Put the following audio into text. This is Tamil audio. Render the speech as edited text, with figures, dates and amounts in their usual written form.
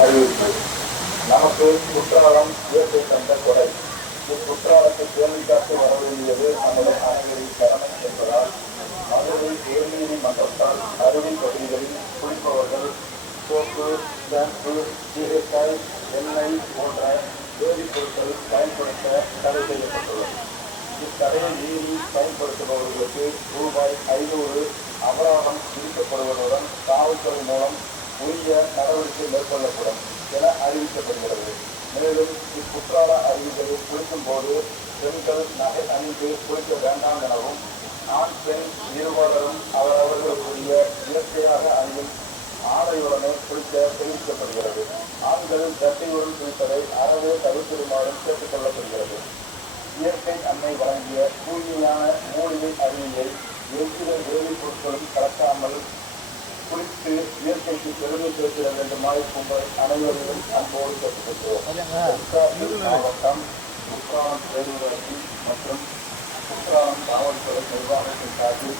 அறிவிப்பு. நமக்கு குற்றாலம் இயற்கை தந்த கொடை. இக்குற்றாலத்தை கேள்வி காத்து வர வேண்டியது நமது அனைவரின் கடமை என்பதால் மதுரை உயர்நீதிமன்றத்தால் அருவி பகுதிகளில் குளிப்பவர்கள் சோப்பு, ஷாம்பு, சீரக்காய், எண்ணெய் போன்ற வேதிப் பொருட்கள் பயன்படுத்த தடை செய்யப்பட்டுள்ளது. இத்தடையை மீறி பயன்படுத்துபவர்களுக்கு ரூபாய் 500 அபராதம் விதிக்கப்படுவதுடன் காவல்துறை மூலம் உரிய நடவடிக்கை மேற்கொள்ளப்படும் என அறிவிக்கப்படுகிறது. மேலும் இக்குற்றால அருவிகளில் குளிக்கும் போது பெண்கள் நகை அணிந்து குளிக்க வேண்டாம் எனவும், ஆண் பெண் இருவரும் அவரவர்களுக்குரிய இயற்கையாக அணியும் ஆடையுடனே குளிக்க தெரிவிக்கப்படுகிறது. ஆண்கள் சட்டையுடன் குளிப்பதை அறவே தவிர்த்திடுமாறும் கேட்டுக் கொள்ளப்படுகிறது. இயற்கை அன்னை வழங்கிய தூய்மையான மூலிகை அருவியை எவ்வித வேதிப் பொருட்களும் கலக்காமல் குளித்து இயற்கைக்கு பெருமை சேர்த்திட வேண்டுமாய் உங்கள் அனைவரையும் அன்போடு கேட்டுக்கொள்கிறோம். மாவட்டம் குற்றாலம் பேரூராட்சி மற்றும் குற்றாலம் காவல்துறை நிர்வாகத்தின் சார்பில்